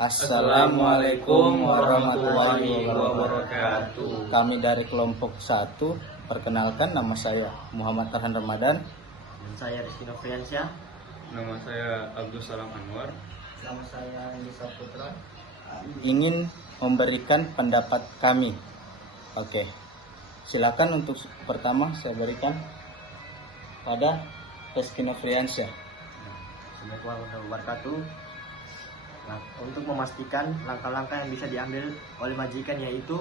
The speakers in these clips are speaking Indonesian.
Assalamualaikum warahmatullahi wabarakatuh. Kami dari kelompok 1, perkenalkan, nama saya Muhammad Tarhan Ramadan. Dan saya Rizky Nofriansyah. Nama saya Abdul Salam Anwar. Nama saya Andi Saputra. Ingin memberikan pendapat kami. Oke, silakan untuk pertama saya berikan pada Rizky Nofriansyah. Assalamualaikum warahmatullahi wabarakatuh. Nah, untuk memastikan langkah-langkah yang bisa diambil oleh majikan yaitu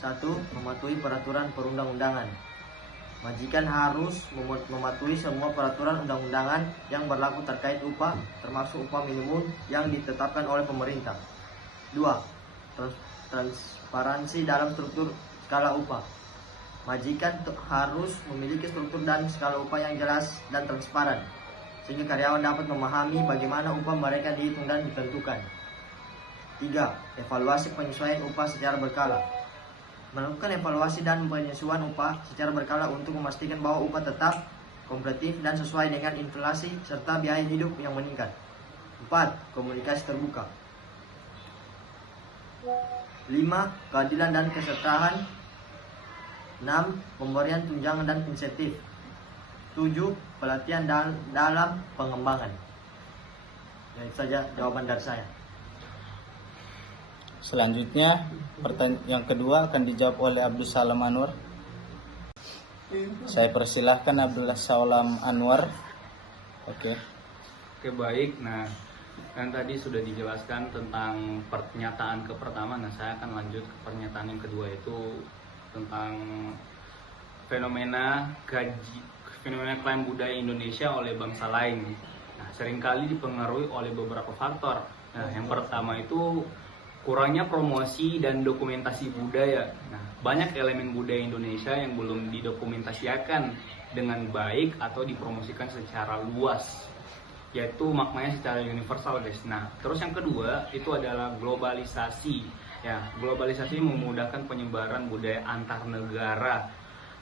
1. Mematuhi peraturan perundang-undangan. Majikan harus mematuhi semua peraturan undang-undangan yang berlaku terkait upah, termasuk upah minimum yang ditetapkan oleh pemerintah. 2. Transparansi dalam struktur skala upah. Majikan harus memiliki struktur dan skala upah yang jelas dan transparan, sehingga karyawan dapat memahami bagaimana upah mereka dihitung dan ditentukan. 3. Evaluasi penyesuaian upah secara berkala. Melakukan evaluasi dan penyesuaian upah secara berkala untuk memastikan bahwa upah tetap kompetitif dan sesuai dengan inflasi serta biaya hidup yang meningkat. 4. Komunikasi terbuka. 5. Keadilan dan kesetaraan. 6. Pemberian tunjangan dan insentif. 7. Pelatihan dalam pengembangan. Ya, itu saja jawaban dari saya. Selanjutnya, pertanyaan yang kedua akan dijawab oleh Abdul Salam Anwar. Saya persilahkan Abdul Salam Anwar. Oke, Baik. Nah, kan tadi sudah dijelaskan tentang pernyataan ke pertama. Nah, saya akan lanjut ke pernyataan yang kedua, yaitu tentang fenomena klaim budaya Indonesia oleh bangsa lain. Nah, seringkali dipengaruhi oleh beberapa faktor. Nah, yang pertama itu kurangnya promosi dan dokumentasi budaya. Nah, banyak elemen budaya Indonesia yang belum didokumentasikan dengan baik atau dipromosikan secara luas, yaitu maknanya secara universal, guys. Nah, terus yang kedua itu adalah globalisasi. Ya, globalisasi memudahkan penyebaran budaya antar negara,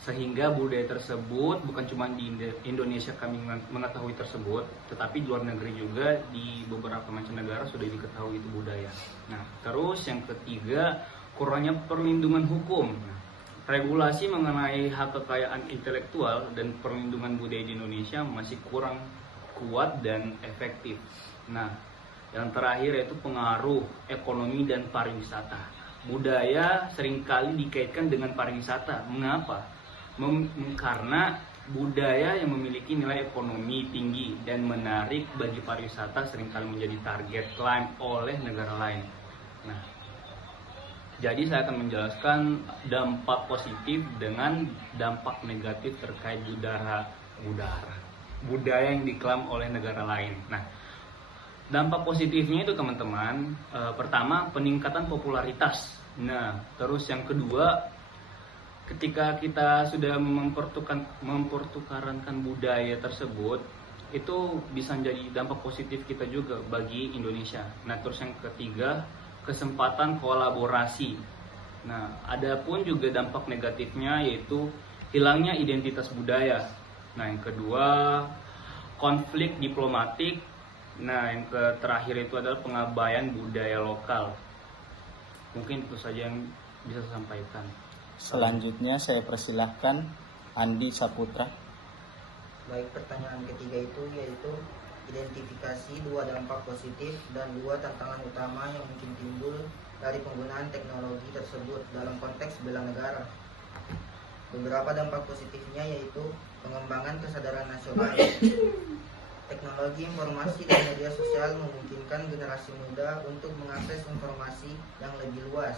sehingga budaya tersebut bukan cuma di Indonesia kami mengetahui tersebut, tetapi di luar negeri juga, di beberapa mancanegara sudah diketahui itu budaya. Nah, terus yang ketiga, kurangnya perlindungan hukum. Nah, regulasi mengenai hak kekayaan intelektual dan perlindungan budaya di Indonesia masih kurang kuat dan efektif. Nah, yang terakhir yaitu pengaruh ekonomi dan pariwisata. Budaya seringkali dikaitkan dengan pariwisata. Mengapa? Karena budaya yang memiliki nilai ekonomi tinggi dan menarik bagi pariwisata seringkali menjadi target klaim oleh negara lain. Nah, jadi saya akan menjelaskan dampak positif dengan dampak negatif terkait budaya yang diklaim oleh negara lain. Nah, dampak positifnya itu teman-teman, pertama peningkatan popularitas. Nah, terus yang kedua, ketika kita sudah mempertukarankan budaya tersebut, itu bisa menjadi dampak positif kita juga bagi Indonesia. Nah, terus yang ketiga, kesempatan kolaborasi. Nah, ada pun juga dampak negatifnya, yaitu hilangnya identitas budaya. Nah, yang kedua, konflik diplomatik. Nah, yang terakhir itu adalah pengabaian budaya lokal. Mungkin itu saja yang bisa saya sampaikan. selanjutnya saya persilahkan Andi Saputra. Baik, pertanyaan ketiga itu yaitu identifikasi 2 dampak positif dan 2 tantangan utama yang mungkin timbul dari penggunaan teknologi tersebut dalam konteks bela negara. Beberapa dampak positifnya yaitu pengembangan kesadaran nasional. Teknologi informasi dan media sosial memungkinkan generasi muda untuk mengakses informasi yang lebih luas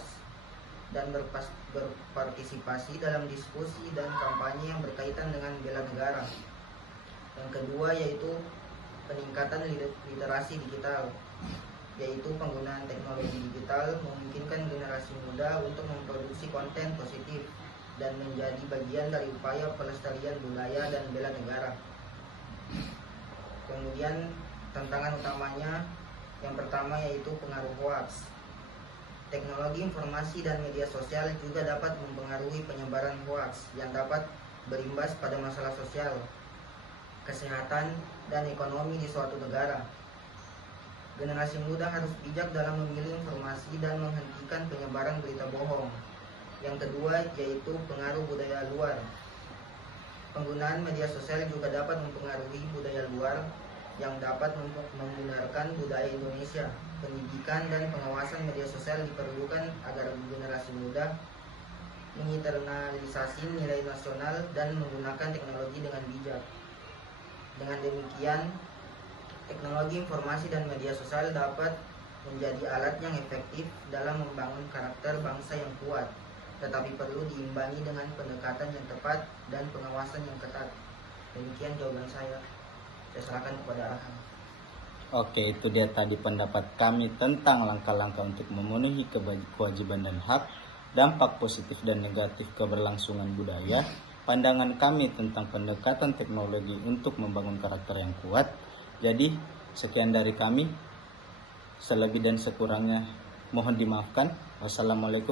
dan berpartisipasi dalam diskusi dan kampanye yang berkaitan dengan bela negara. Yang kedua yaitu peningkatan literasi digital, yaitu penggunaan teknologi digital memungkinkan generasi muda untuk memproduksi konten positif dan menjadi bagian dari upaya pelestarian budaya dan bela negara. Kemudian tantangan utamanya yang pertama yaitu pengaruh hoaks. Teknologi informasi dan media sosial juga dapat mempengaruhi penyebaran hoaks yang dapat berimbas pada masalah sosial, kesehatan, dan ekonomi di suatu negara. Generasi muda harus bijak dalam memilih informasi dan menghentikan penyebaran berita bohong. Yang kedua yaitu pengaruh budaya luar. Penggunaan media sosial juga dapat mempengaruhi budaya luar yang dapat membenarkan budaya Indonesia. Pendidikan dan pengawasan media sosial diperlukan agar generasi muda menginternalisasi nilai nasional dan menggunakan teknologi dengan bijak. Dengan demikian, teknologi informasi dan media sosial dapat menjadi alat yang efektif dalam membangun karakter bangsa yang kuat, tetapi perlu diimbangi dengan pendekatan yang tepat dan pengawasan yang ketat. Demikian jawaban saya. Saya serahkan kepada Arham. Oke, itu dia tadi pendapat kami tentang langkah-langkah untuk memenuhi kewajiban dan hak, dampak positif dan negatif keberlangsungan budaya, pandangan kami tentang pendekatan teknologi untuk membangun karakter yang kuat. Jadi, sekian dari kami. Selebih dan sekurangnya mohon dimaafkan. Wassalamualaikum